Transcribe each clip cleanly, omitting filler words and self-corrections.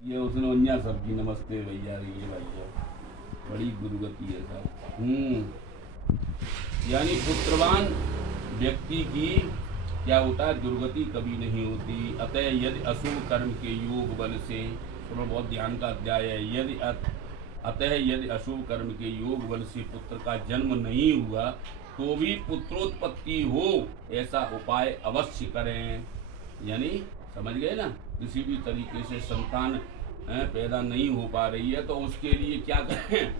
ये उसने उन्या सबकी नमस्ते भैया ये भैया बड़ी गुरुगति है साहब। यानी पुत्रवान व्यक्ति की क्या होता है, दुर्गति कभी नहीं होती। अतः यदि अशुभ कर्म के योग बल से, तो बहुत ध्यान का अध्याय है, यदि अतः यदि अशुभ कर्म के योग बल से पुत्र का जन्म नहीं हुआ तो भी पुत्रोत्पत्ति हो ऐसा उपाय अवश्य करें। यानी समझ गए ना, किसी भी तरीके से संतान पैदा नहीं हो पा रही है तो उसके लिए क्या करें,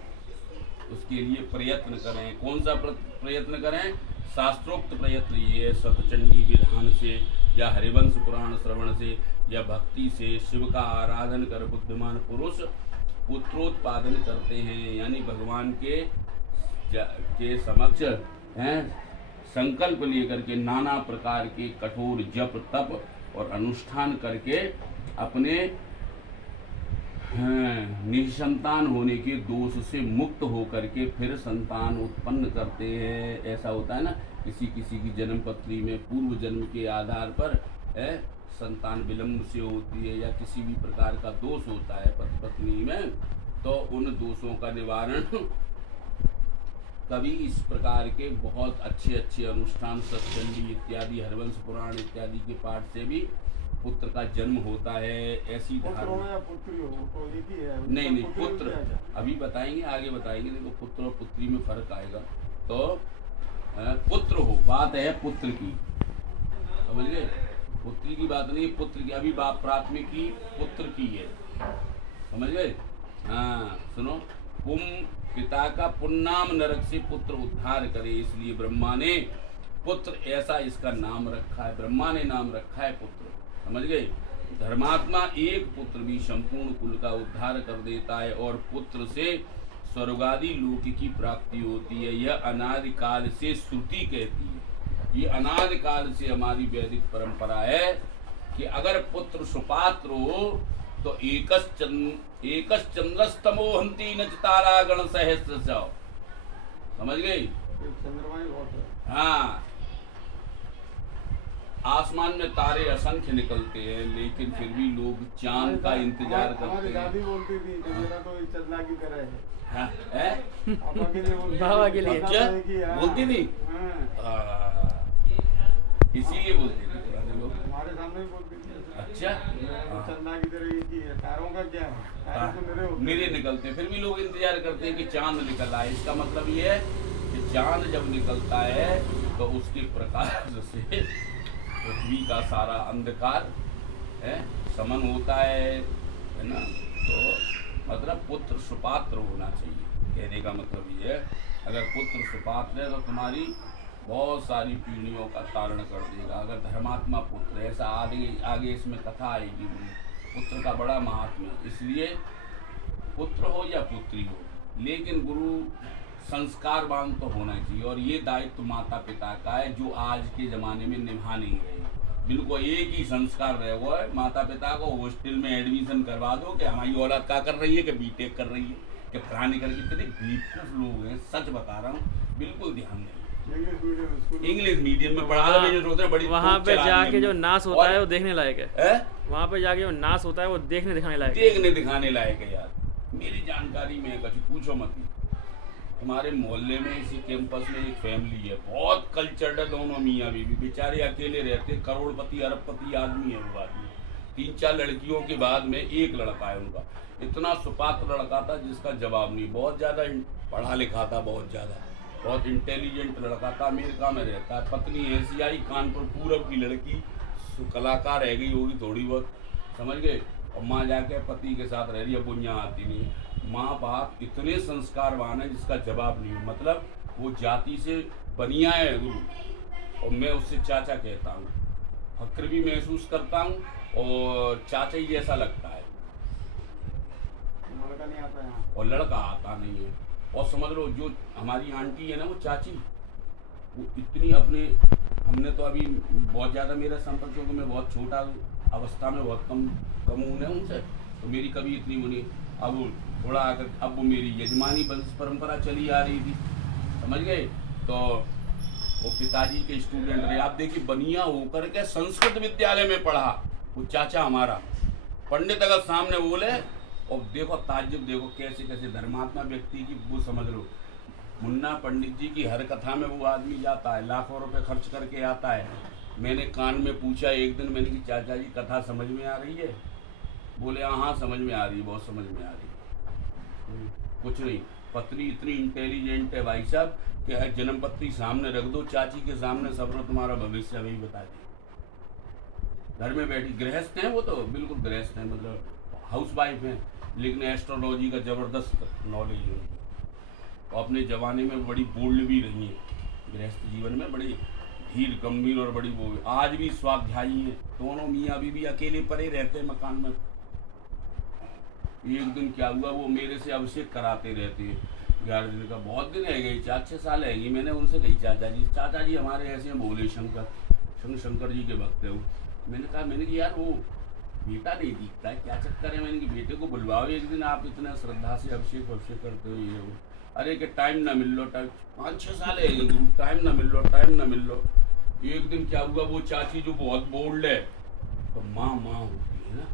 उसके लिए प्रयत्न करें। कौन सा प्रयत्न करें? शास्त्रोक्त प्रयत्न ये सतचंडी विधान से या हरिवंश पुराण श्रवण से या भक्ति से शिव का आराधन कर बुद्धिमान पुरुष पुत्रोत्पादन करते हैं। यानी भगवान के समक्ष संकल्प लेकर के नाना प्रकार के कठोर जप तप और अनुष्ठान करके अपने निसंतान होने के दोष से मुक्त होकर के फिर संतान उत्पन्न करते हैं। ऐसा होता है ना, किसी किसी की जन्म पत्री में पूर्व जन्म के आधार पर संतान विलंब से होती है या किसी भी प्रकार का दोष होता है पति पत्नी में, तो उन दोषों का निवारण कभी इस प्रकार के बहुत अच्छे अच्छे अनुष्ठान सत्संगी इत्यादि हरवंश पुराण इत्यादि के पाठ से भी पुत्र का जन्म होता है। ऐसी धारणा नहीं पुत्र अभी बताएंगे, आगे बताएंगे। देखो पुत्र और पुत्री में फर्क आएगा। तो पुत्र हो, बात है पुत्र की, समझ गए? पुत्री की बात नहीं, पुत्र की। अभी बात प्राथमिकी पुत्र की है, समझ गए? हाँ सुनो, पिता का पुन्नाम नरक से पुत्र उद्धार करे, इसलिए ब्रह्मा ने पुत्र ऐसा इसका नाम रखा है। ब्रह्मा ने नाम रखा है पुत्र, समझ गए? धर्मात्मा एक पुत्र भी संपूर्ण कुल का उद्धार कर देता है और पुत्र से स्वर्गादि लोक की प्राप्ति होती है। यह अनादि काल से श्रुति कहती है, ये अनादि काल से हमारी वैदिक परंपरा है कि अगर पुत्र सुपात्र हो तो एकस चंद्रस्तमो हंती न तारा गण सहस्त्र जाओ, समझ गई? हाँ, आसमान में तारे असंख्य निकलते हैं लेकिन फिर भी लोग चांद का इंतजार करते हैं। दादी बोलती थी कि मेरा तो चंदा की तरह है। हाँ, बाबा के लिए बोलती थी, इसीलिए बोलती थी पुराने लोग, हमारे सामने भी बोलती थी। अच्छा, चंदा की तरह है, तारों का क्या है, मेरे निकलते, फिर भी लोग इंतजार करते हैं कि चांद निकल आए। इसका मतलब ये है कि चांद जब निकलता है तो उसके प्रकाश से पृथ्वी का सारा अंधकार समन होता है ना। तो मतलब पुत्र सुपात्र होना चाहिए, कहने का मतलब ये है, अगर पुत्र सुपात्र है तो तुम्हारी बहुत सारी पीढ़ियों का तारण कर देगा। अगर धर्मात्मा पुत्र, ऐसा आगे इसमें कथा आएगी, पुत्र का बड़ा महात्म्य। इसलिए पुत्र हो या पुत्री हो, लेकिन गुरु संस्कारवान तो होना चाहिए। और ये दायित्व माता पिता का है जो आज के ज़माने में निभा नहीं रहे। बिल्कुल एक ही संस्कार रहे हुआ है, माता पिता को हॉस्टल में एडमिशन करवा दो कि हमारी औलाद क्या कर रही है, कि बीटेक कर रही है, कि पढ़ाने कर, कितने बेवकूफ लोग हैं, सच बता रहा हूँ, बिल्कुल ध्यान नहीं। इंग्लिश मीडियम में पढ़ा बड़ी, वहाँ पे जाके जो नाश होता है वो देखने लायक है। वहाँ पे जाके जो नाश होता है वो देखने दिखाने लायक है यार। मेरी जानकारी में कुछ पूछो मत। हमारे मोहल्ले में इसी कैंपस में एक फैमिली है, बहुत कल्चर्ड है, दोनों मियाँ बीवी, बेचारे अकेले रहते, करोड़पति अरबपति आदमी है वो आदमी। 3-4 लड़कियों के बाद में एक लड़का है उनका, इतना सुपात्र लड़का था जिसका जवाब नहीं। बहुत ज़्यादा पढ़ा लिखा था, बहुत इंटेलिजेंट लड़का था, अमेरिका में रहता है। पत्नी एशियाई कानपुर पूरब की लड़की, कलाकार रह गई होगी थोड़ी बहुत, समझ गए? और माँ जाके पति के साथ रह रही है, बुनिया आती नहीं है। माँ बाप इतने संस्कारवान है जिसका जवाब नहीं है। मतलब वो जाति से बनिया है गुरु, और मैं उससे चाचा कहता हूँ, फक्र भी महसूस करता हूँ और चाचा ही जैसा लगता है। लड़का नहीं आता है और लड़का आता नहीं है। और समझ लो जो हमारी आंटी है ना, वो चाची, वो इतनी अपने, हमने तो अभी बहुत ज़्यादा मेरा संपर्क, क्योंकि मैं बहुत छोटा अवस्था में बहुत कम हूँ ना उनसे, तो मेरी कभी इतनी बनी। अब थोड़ा आकर अब वो मेरी यजमानी वंश परंपरा चली आ रही थी, समझ गए? तो वो पिताजी के स्टूडेंट रहे। आप देखिए, बनिया होकर के संस्कृत विद्यालय में पढ़ा वो चाचा हमारा, पंडित अगर सामने बोले और देखो ताज्जुब, देखो कैसे कैसे धर्मात्मा व्यक्ति की वो समझ लो। मुन्ना पंडित जी की हर कथा में वो आदमी जाता है, लाखों रुपए खर्च करके आता है। मैंने कान में पूछा एक दिन, मैंने कि चाचा जी कथा समझ में आ रही है? बोले हाँ समझ में आ रही है, बहुत समझ में आ रही है। कुछ नहीं, पत्नी इतनी इंटेलिजेंट है भाई साहब कि जन्म पत्री सामने रख दो चाची के सामने, सब तुम्हारा भविष्य वही बता दी। घर में बैठी, गृहस्थ हैं वो तो, बिल्कुल गृहस्थ हैं, मतलब हाउस वाइफ हैं, लेकिन एस्ट्रोलॉजी का जबरदस्त नॉलेज है। और अपने जमाने में बड़ी बोल्ड भी रही है, गृहस्थ जीवन में बड़ी धीर गंभीर और बड़ी वो। आज भी स्वाध्यायी है, दोनों मियाँ बीवी अकेले पड़े रहते हैं मकान में। एक दिन क्या हुआ, वो मेरे से अभिषेक कराते रहते हैं 11 दिन का, बहुत दिन है गई, 4-6 साल है गई। मैंने उनसे कही चाचा जी हमारे ऐसे हैं, बोले शंकर जी के भक्त है वो। मैंने कहा यार वो बेटा नहीं दिखता है, क्या चक्कर है? मैंने कि बेटे को बुलवाओ एक दिन, आप इतना श्रद्धा से अभिषेक करते हो ये वो। अरे कि टाइम ना मिल लो, टाइम 5-6 साल है गुरु, टाइम ना मिल लो। एक दिन क्या हुआ, वो चाची जो बहुत बोल्ड है, तो माँ होती है ना,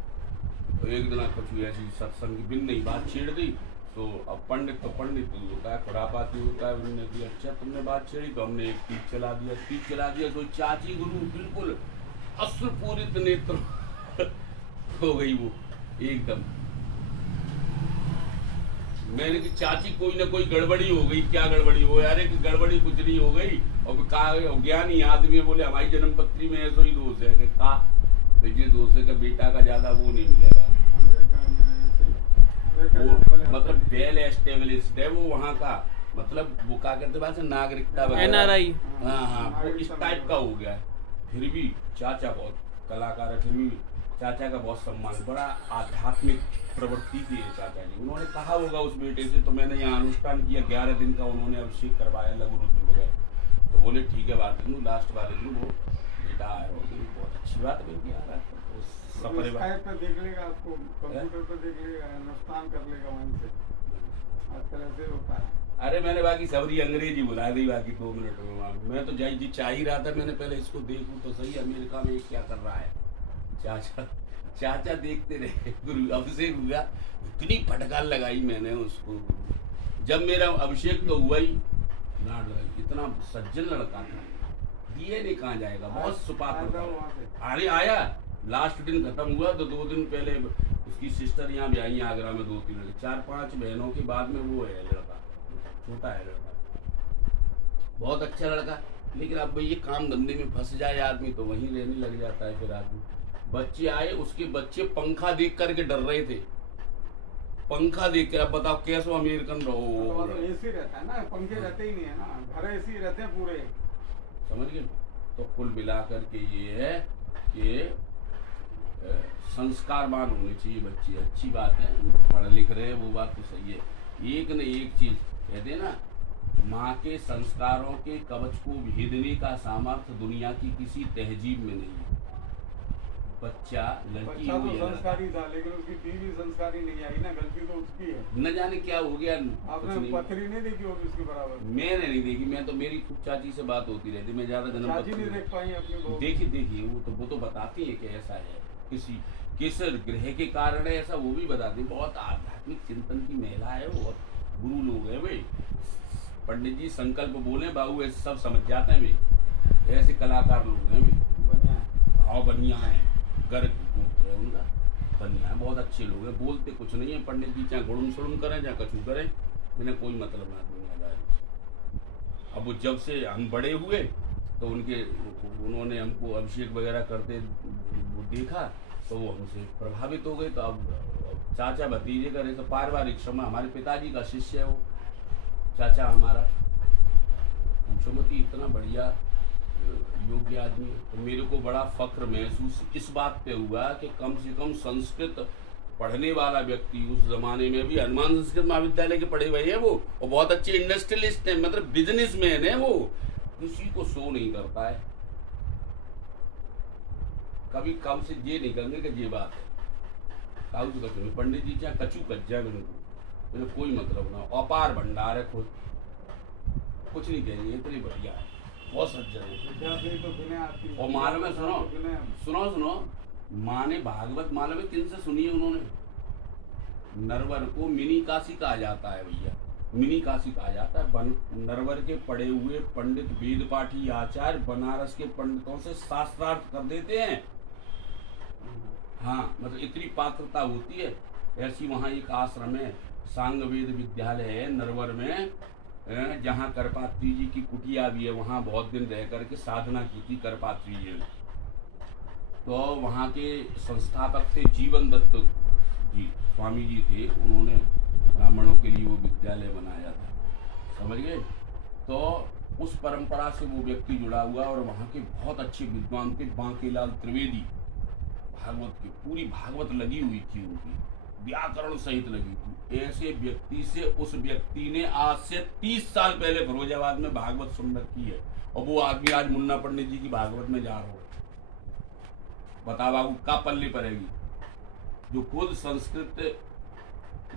तो एक दिन कुछ ऐसी सत्संग की बिन नहीं बात छेड़ दी। तो अब पंडित होता है, खुरापाती होता है। उन्होंने कहा अच्छा तुमने बात छेड़ी, तो हमने एक तीर चला दिया। तो चाची गुरु बिल्कुल अश्रुपूरित नेत्र हो गई वो एकदम। मैंने कि चाची कोई ना कोई गड़बड़ी हो गई, क्या गड़बड़ी हो? अरे कि गड़बड़ी कुछ नहीं हो गई, और कहा ज्ञानी आदमी बोले हमारी जन्म पत्री में ऐसा ही दोष है कि कहा तो ये दोष है कि बेटा का ज्यादा वो नहीं मिलेगा, वो मतलब वेल एस्टेब्लिश्ड है वो वहाँ का, मतलब वो क्या कहते हैं नागरिकता NRI। हाँ वो इस टाइप का हो गया है। फिर भी चाचा बहुत कलाकार है, फिर भी चाचा का बहुत सम्मान, बड़ा आध्यात्मिक प्रवृत्ति की है चाचा जी। उन्होंने कहा होगा उस बेटे से, तो मैंने यहाँ अनुष्ठान किया 11 दिन का, उन्होंने अभिषेक करवाया लघु रुद्र वगैरह। तो बोले ठीक है बात दिन लास्ट वाले दिन वो बेटा आया, बहुत अच्छी बात है आ रहा है। देख लेगा आपको, कंप्यूटर पर देख लेगा, अनुष्ठान कर लेगा वहीं से, आजकल ऐसे होता है। अरे मैंने बाकी सबरी अंग्रेजी बुला दी बाकी 2 मिनट में। मैं तो जी चाह ही रहा था, मैंने पहले इसको देखूं तो सही अमेरिका में क्या कर रहा है। चाचा देखते रहे, गुरु अभिषेक हुआ, इतनी फटकार लगाई मैंने उसको। जब मेरा अभिषेक तो हुआ ही लाड लगाई, इतना सज्जन लड़का था, दिए नहीं कहाँ जाएगा, बहुत सुपात्र। अरे आया लास्ट दिन खत्म हुआ तो 2 दिन पहले उसकी सिस्टर यहाँ भी आई आगरा में, 2-3 लड़के, 4-5 बहनों के बाद में वो है लड़का, छोटा है लड़का, बहुत अच्छा लड़का। लेकिन अब ये काम धंधे में फंस जाए आदमी तो वहीं रहने लग जाता है। फिर आदमी बच्चे आए, उसके बच्चे पंखा देख करके डर रहे थे, पंखा देख कर। अब बताओ कैसे अमेरिकन रहो, एसी रहता है ना, पंखे रहते ही नहीं है ना, घर एसी रहते हैं पूरे, समझ गए। तो कुल मिलाकर के ये है कि संस्कारवान होने चाहिए बच्चे, अच्छी बात है, पढ़ लिख रहे हैं, वो बात तो सही है। एक न एक चीज कहते ना, माँ के संस्कारों के कवच को भेदने का सामर्थ्य दुनिया की किसी तहजीब में नहीं है। बच्चा लड़की तो संस्कारी था, लेकिन उसकी बीवी संस्कारी नहीं आई ना, गलती तो उसकी है। न जाने क्या हो गया। आपने पथरी नहीं देखी होगी उसके बराबर? मैंने नहीं देखी, मैं तो मेरी खूब चाची से बात होती रहती, मैं ज्यादा जन्म चाची नहीं देख पाई अपनी। देखी वो तो बताती है कि ऐसा है, किस ग्रह के कारण है ऐसा, वो भी बताती। बहुत आध्यात्मिक चिंतन की महिला है, बहुत गुरु लोग है वे। पंडित जी संकल्प बोले बाबू ऐसे सब समझ जाते हैं वे, ऐसे कलाकार लोग हैं वे। हाँ बढ़िया है, गर्ग गोत्र है उनका, बढ़िया है, बहुत अच्छे लोग हैं, बोलते कुछ नहीं है पंडित जी, चाहे गुड़ुम सुड़ुम करें चाहे कछू करें, मैंने कोई मतलब ना दुनियादारी से। अब वो जब से हम बड़े हुए तो उन्होंने हमको अभिषेक वगैरह करते देखा तो वो हमसे प्रभावित हो गए। तो अब चाचा भतीजे करे तो पारिवारिक समय, हमारे पिताजी का शिष्य है वो चाचा हमारा, पूछो मत, इतना बढ़िया योग्य आदमी। तो मेरे को बड़ा फक्र महसूस इस बात पे हुआ कि कम से कम संस्कृत पढ़ने वाला व्यक्ति उस जमाने में भी, हनुमान संस्कृत महाविद्यालय के पढ़े हुए हैं वो, और बहुत अच्छे इंडस्ट्रियलिस्ट हैं, मतलब बिजनेसमैन है वो, किसी को शो नहीं करता है कभी। कम से ये नहीं करेंगे कि ये बात है काऊ से कचू, पंडित जी चाहे कचू कच जाए, मेरे कोई मतलब ना, अपार भंडार है, खुद कुछ नहीं कहेंगे, इतनी बढ़िया है, बहुत सज्जन है। और मालूम है, सुनो माँ ने भागवत मालूम है किन से सुनी है उन्होंने? नरवर को मिनी काशी कहा जाता है भैया, मिनी काशी कहा जाता है। नरवर के पढ़े हुए पंडित वेद पाठी आचार्य बनारस के पंडितों से शास्त्रार्थ कर देते हैं। हाँ, मतलब इतनी पात्रता होती है। ऐसी वहाँ एक आश्रम है, सांग वेद विद्यालय है नरवर में, जहाँ करपात्री जी की कुटिया भी है। वहाँ बहुत दिन रह करके साधना की थी करपात्री जी ने। तो वहाँ के संस्थापक थे जीवन दत्त जी, स्वामी जी थे, उन्होंने ब्राह्मणों के लिए वो विद्यालय बनाया था, समझ गए। तो उस परंपरा से वो व्यक्ति जुड़ा हुआ, और वहाँ के बहुत अच्छे विद्वान थे बांकेलाल त्रिवेदी, भागवत की पूरी भागवत लगी हुई थी उनकी, व्याकरण सहित लगी थी। ऐसे व्यक्ति से उस व्यक्ति ने आज से 30 साल पहले फिरोजाबाद में भागवत सुन रखी है, और वो आदमी आज मुन्ना पंडित जी की भागवत में जा रहा हो। बता बाबू का पल्ले पड़ेगी? जो खुद संस्कृत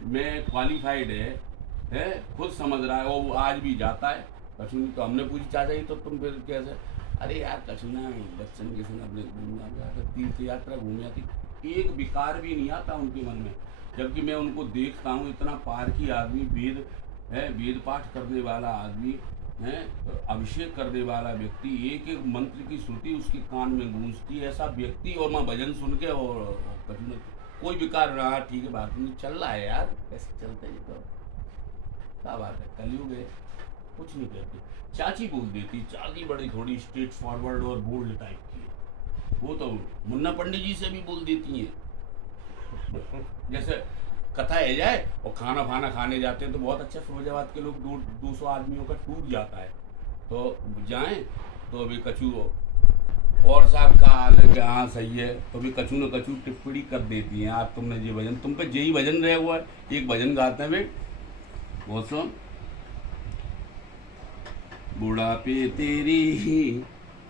में क्वालिफाइड है, खुद समझ रहा है, वो आज भी जाता है। कछुनी तो हमने पूछी चाचा जी तो तुम फिर कैसे? अरे यार कछुना बच्चन के संग अपने तीर्थ यात्रा घूम आती, एक विकार भी नहीं आता उनके मन में। जबकि मैं उनको देखता हूँ, इतना पारखी आदमी, वेद है, वेद पाठ करने वाला आदमी है, अभिषेक करने वाला व्यक्ति, एक एक मंत्र की श्रुति उसके कान में गूंजती है, ऐसा व्यक्ति। और मैं भजन सुन के और कछुना कोई विकार रहा, ठीक है बात नहीं चल रहा है यार, कैसे चलते हैं तो क्या बात है, कलयुग है, कुछ नहीं कहती। चाची बोल देती, चाची बड़ी थोड़ी स्ट्रेट फॉरवर्ड और बोल्ड टाइप की है, वो तो मुन्ना पंडित जी से भी बोल देती हैं। जैसे कथा है जाए और खाना फाना खाने जाते हैं तो बहुत अच्छा, फिरोजाबाद के लोग 200 आदमियों का टूट जाता है, तो जाएं तो अभी कछू और साहब का हाल है कि हाँ सही है, तो भी कछू न कछू टिप्पणी कर देती हैं। आप तुमने ये भजन, तुम पे यही भजन रहा हुआ है, एक भजन गाते हैं बेट, बहुत सुन, बुढ़ापे तेरी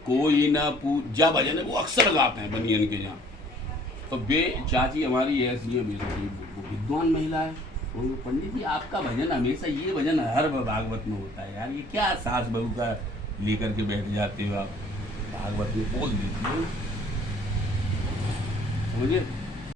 कोई ना पूजा भजन है, वो अक्सर गाते हैं बनियन के यहाँ। तो बे चाची हमारी ऐसी है, विद्वान महिला है, तो पंडित जी आपका भजन हमेशा, ये भजन हर भागवत में होता है यार, ये क्या सास बहू का लेकर के बैठ जाते हो आप, भागवत में बोल देती हो, समझे।